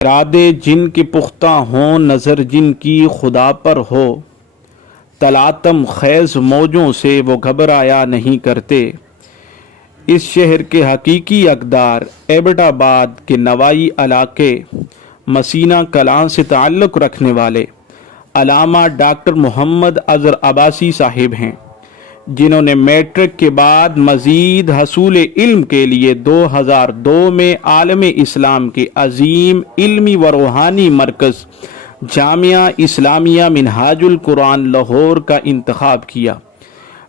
ارادے جن کے پختہ ہوں، نظر جن کی خدا پر ہو، تلاطم خیز موجوں سے وہ گھبرایا نہیں کرتے۔ اس شہر کے حقیقی اقدار ایبٹ آباد کے نوائی علاقے مسینہ کلاں سے تعلق رکھنے والے علامہ ڈاکٹر محمد اظہر عباسی صاحب ہیں، جنہوں نے میٹرک کے بعد مزید حصول علم کے لیے 2002 میں عالم اسلام کے عظیم علمی و روحانی مرکز جامعہ اسلامیہ منہاج القرآن لاہور کا انتخاب کیا۔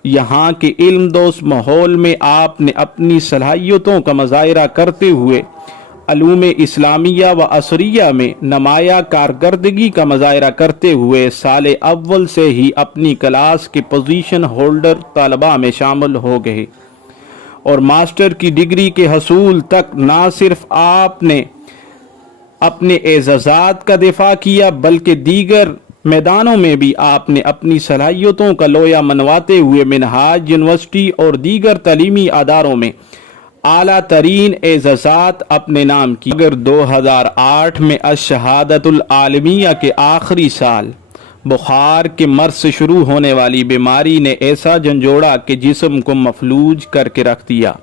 یہاں کے علم دوست ماحول میں آپ نے اپنی صلاحیتوں کا مظاہرہ کرتے ہوئے علوم اسلامیہ و عصریہ میں نمایاں کارکردگی کا مظاہرہ کرتے ہوئے سال اول سے ہی اپنی کلاس کے پوزیشن ہولڈر طلباء میں شامل ہو گئے، اور ماسٹر کی ڈگری کے حصول تک نہ صرف آپ نے اپنے اعزازات کا دفاع کیا بلکہ دیگر میدانوں میں بھی آپ نے اپنی صلاحیتوں کا لویا منواتے ہوئے منہاج یونیورسٹی اور دیگر تعلیمی اداروں میں اعلیٰ ترین اعزازات اپنے نام کی۔ اگر 2008 میں الشہادۃ العالمیہ کے آخری سال بخار کے مرض سے شروع ہونے والی بیماری نے ایسا جھنجھوڑا کہ جسم کو مفلوج کر کے رکھ دیا،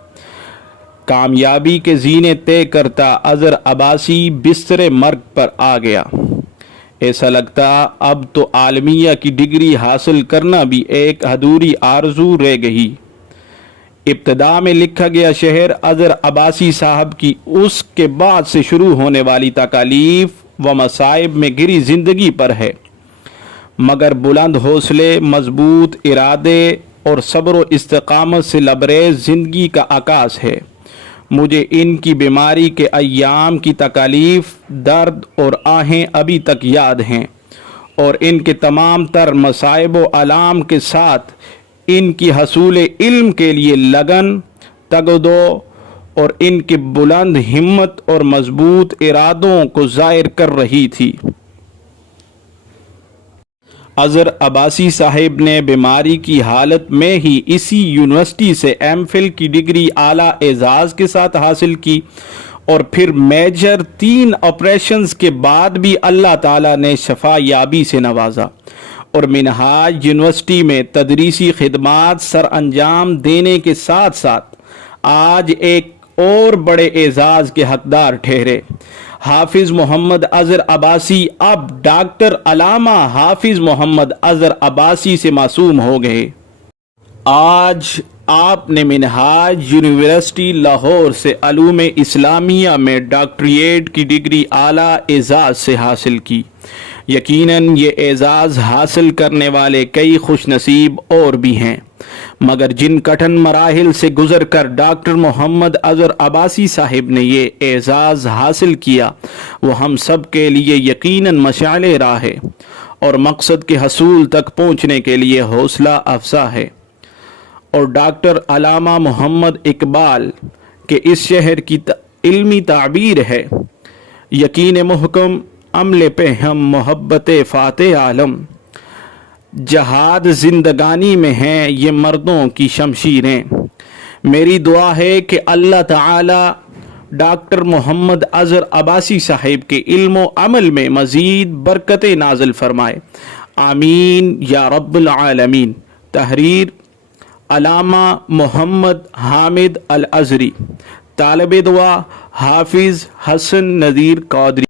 کامیابی کے زینے طے کرتا اظہر عباسی بستر مرگ پر آ گیا۔ ایسا لگتا اب تو عالمیہ کی ڈگری حاصل کرنا بھی ایک ادھوری آرزو رہ گئی۔ ابتدا میں لکھا گیا شعر اظہر عباسی صاحب کی اس کے بعد سے شروع ہونے والی تکالیف و مصائب میں گھری زندگی پر ہے، مگر بلند حوصلے، مضبوط ارادے اور صبر و استقامت سے لبریز زندگی کا عکاس ہے۔ مجھے ان کی بیماری کے ایام کی تکالیف، درد اور آہیں ابھی تک یاد ہیں، اور ان کے تمام تر مصائب و آلام کے ساتھ ان کی حصول علم کے لیے لگن، تگ و دو اور ان کے بلند ہمت اور مضبوط ارادوں کو ظاہر کر رہی تھی۔ اظہر عباسی صاحب نے بیماری کی حالت میں ہی اسی یونیورسٹی سے ایم فل کی ڈگری اعلیٰ اعزاز کے ساتھ حاصل کی، اور پھر میجر 3 آپریشنز کے بعد بھی اللہ تعالیٰ نے شفا یابی سے نوازا، اور منہاج یونیورسٹی میں تدریسی خدمات سر انجام دینے کے ساتھ ساتھ آج ایک اور بڑے اعزاز کے حقدار ٹھہرے۔ حافظ محمد اظہر عباسی اب ڈاکٹر علامہ حافظ محمد اظہر عباسی سے معصوم ہو گئے۔ آج آپ نے منہاج یونیورسٹی لاہور سے علوم اسلامیہ میں ڈاکٹریٹ کی ڈگری اعلیٰ اعزاز سے حاصل کی۔ یقیناً یہ اعزاز حاصل کرنے والے کئی خوش نصیب اور بھی ہیں، مگر جن کٹھن مراحل سے گزر کر ڈاکٹر محمد اظہر عباسی صاحب نے یہ اعزاز حاصل کیا، وہ ہم سب کے لیے یقیناً مشعل راہ ہے اور مقصد کے حصول تک پہنچنے کے لیے حوصلہ افزا ہے۔ اور ڈاکٹر علامہ محمد اقبال کے اس شعر کی علمی تعبیر ہے: یقین محکم عمل پہ ہم محبت فاتح عالم، جہاد زندگانی میں ہیں یہ مردوں کی شمشیریں۔ میری دعا ہے کہ اللہ تعالی ڈاکٹر محمد اظہر عباسی صاحب کے علم و عمل میں مزید برکتیں نازل فرمائے، آمین یا رب العالمین۔ تحریر علامہ محمد حامد الازہری، طالب دعا حافظ حسن نذیر قادری۔